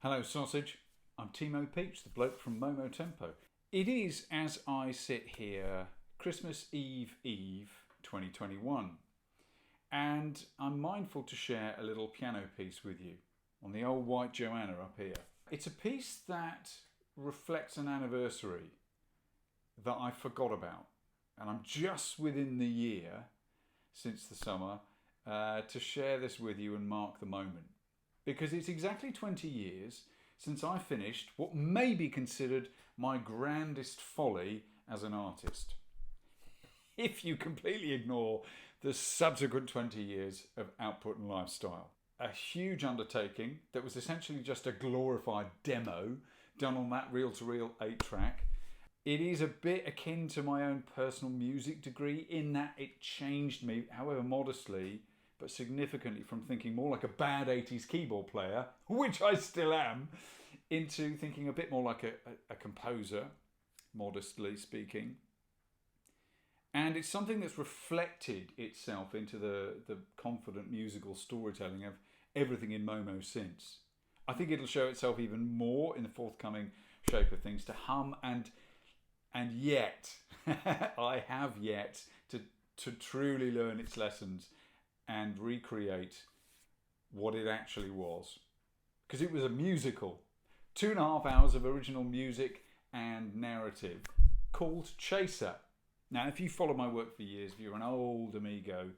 Hello, sausage. I'm Timo Peach, the bloke from Momo Tempo. It is, as I sit here, Christmas Eve 2021, and I'm mindful to share a little piano piece with you on the old white Joanna up here. It's a piece that reflects an anniversary that I forgot about, and I'm just within the year since the summer to share this with you and mark the moment. Because it's exactly 20 years since I finished what may be considered my grandest folly as an artist. If you completely ignore the subsequent 20 years of output and lifestyle. A huge undertaking that was essentially just a glorified demo done on that reel-to-reel 8-track. It is a bit akin to my own personal music degree in that it changed me, however modestly, but significantly, from thinking more like a bad 80s keyboard player, which I still am, into thinking a bit more like a composer, modestly speaking. And it's something that's reflected itself into the confident musical storytelling of everything in Momo since. I think it'll show itself even more in the forthcoming shape of things to hum and yet, I have yet to truly learn its lessons and recreate what it actually was. Because it was a musical. 2.5 hours of original music and narrative called Chaser. Now, if you follow my work for years, if you're an old amigo,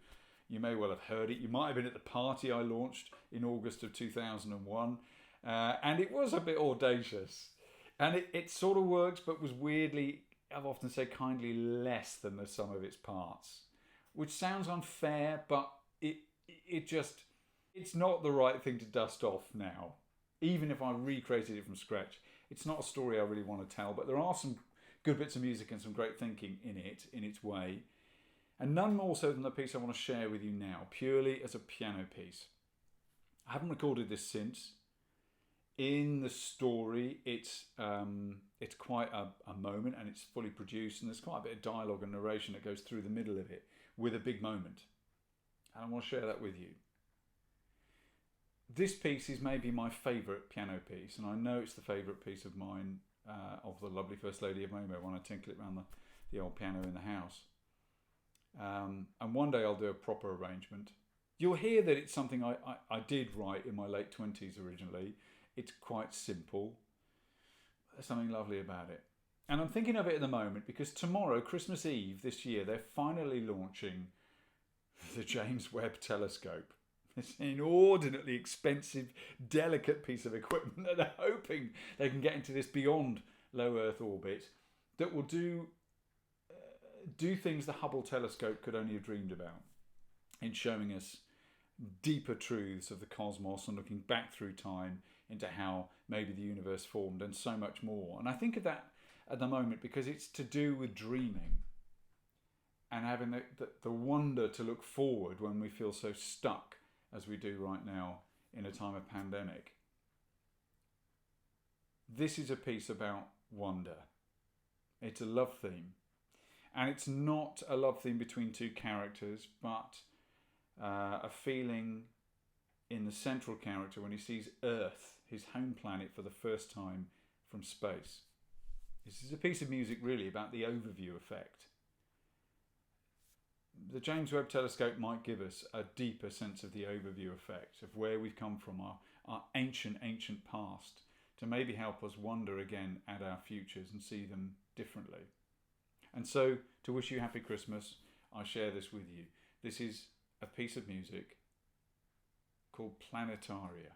you may well have heard it. You might have been at the party I launched in August of 2001. And it was a bit audacious. And it sort of works, but was weirdly, I've often said, kindly less than the sum of its parts. Which sounds unfair, but it's not the right thing to dust off now. Even if I recreated it from scratch, it's not a story I really want to tell, but there are some good bits of music and some great thinking in it, in its way. And none more so than the piece I want to share with you now, purely as a piano piece. I haven't recorded this since. In the story, it's quite a moment, and it's fully produced, and there's quite a bit of dialogue and narration that goes through the middle of it with a big moment. And I want to share that with you. This piece is maybe my favourite piano piece, and I know it's the favourite piece of mine, of the lovely First Lady of Momo, when I tinkle it around the old piano in the house. And one day I'll do a proper arrangement. You'll hear that it's something I did write in my late 20s originally. It's quite simple. There's something lovely about it. And I'm thinking of it at the moment because tomorrow, Christmas Eve this year, they're finally launching the James Webb Telescope. It's an inordinately expensive, delicate piece of equipment that they're hoping they can get into this beyond low Earth orbit that will do things the Hubble telescope could only have dreamed about in showing us deeper truths of the cosmos and looking back through time into how maybe the universe formed and so much more. And I think of that at the moment because it's to do with dreaming and having the wonder to look forward when we feel so stuck as we do right now in a time of pandemic. This is a piece about wonder. It's a love theme. And it's not a love theme between two characters, but a feeling in the central character when he sees Earth, his home planet, for the first time from space. This is a piece of music really about the overview effect. The James Webb Telescope might give us a deeper sense of the overview effect of where we've come from, our ancient past, to maybe help us wonder again at our futures and see them differently. And so, to wish you happy Christmas, I share this with you. This is a piece of music called Planetaria.